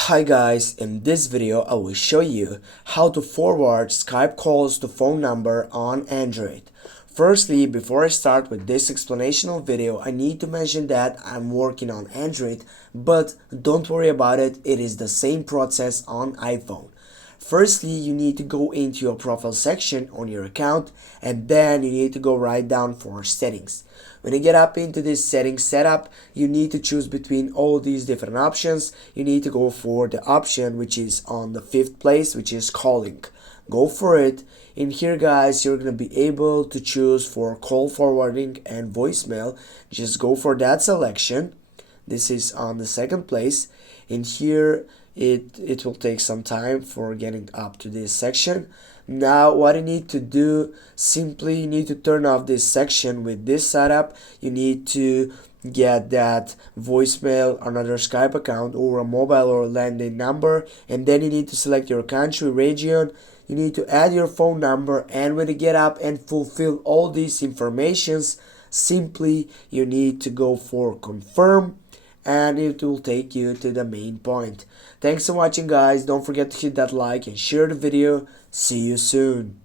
Hi guys, in this video I will show you how to forward Skype calls to phone number on Android. Firstly, before I start with this explanational video, I need to mention that I'm working on Android, but don't worry about it, it is the same process on iPhone. Firstly, you need to go into your profile section on your account, and then you need to go right down for settings. When you get up into this settings setup, you need to choose between all these different options. You need to go for the option which is on the 5th place, which is calling. Go for it. In here guys, you're gonna be able to choose for call forwarding and voicemail. Just go for that selection. This is on the 2nd place. In here it will take some time for getting up to this section. Now what you need to do, simply you need to turn off this section. With this setup, you need to get that voicemail, another Skype account, or a mobile or landline number, and then you need to select your country, region. You need to add your phone number, and when you get up and fulfill all these informations, simply you need to go for confirm, and it will take you to the main point. Thanks for watching guys. Don't forget to hit that like and share the video. See you soon.